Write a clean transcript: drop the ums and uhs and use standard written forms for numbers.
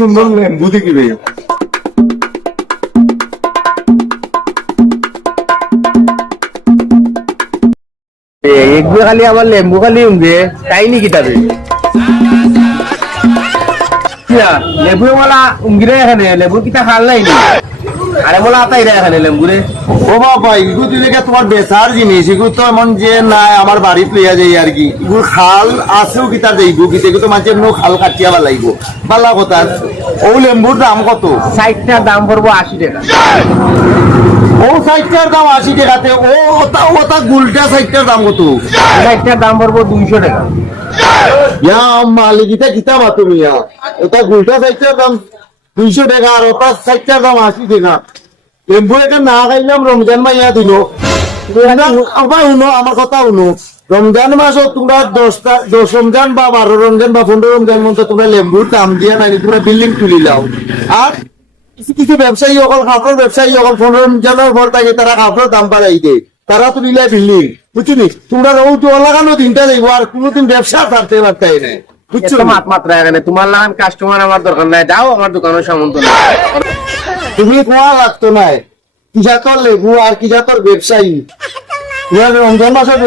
সুন্দর লেম্বু দেখিবে একবার খালি আমার লেম্বু খালি উমগে তাই নি কিতাবে লেবু বলা উমগিরে এখানে লেবু কিতা খাল নাই নি আরে বলা আতাই রে এখানে লেম্বুরে ও বাবা এগুলো দিলে তোমার বেচার জিনিস এগুলো তো এমন যে নাই আমার বাড়িত লইয়া যাই আর কি এগুলো খাল আছেও কিতা দেইব কিন্তু এগুলো তো মানুষের নো খাল কাটিয়া লাগব পালা কথা ও লেম্বুর দাম কত 60টার দাম পড়বো 80 টাকা ও 60টার দাম 80 টাকাতে ও ওটা গুলটা 60টার দাম কত 60টার দাম পড়বো 200 টাকা ইয়া মালিকিটা কিতা মা তুমি ওটা গুলটা 60টার দাম 200 টাকা আর ওটা 60টার দাম 80 টাকা লেম্বু এটা না খাইলাম রমজান মাইয়া দিল আবার শুনো আমার কথা শুনো রমজান মাসও তোমরা 10 রমজান বা 12 রমজান বা 15 রমজান মধ্যে তোমরা লেম্বুর দাম দিয়া নাই তোমরা বিল্ডিং তুলি লাও আর কিছু কিছু ব্যবসায়ী অকল কাপড় ব্যবসায়ী অকল 15 রমজানের পর থাকে তারা কাপড়ের দাম বাড়াই দেয় তারা তো নিলে বিল্ডিং বুঝছি তোমরা রৌ তো লাগানো দিনটা দেখবো আর কোনোদিন ব্যবসা ছাড়তে পারতাই নাই বুঝছো মাত্রা এখানে তোমার লাগান কাস্টমার আমার দরকার নাই দাও আমার দোকানের সামন্ত না তুমি কোয়া লাগতো নাই কি জাতর লেবু আর কি জাতর ব্যবসায়ী রমজান মাসের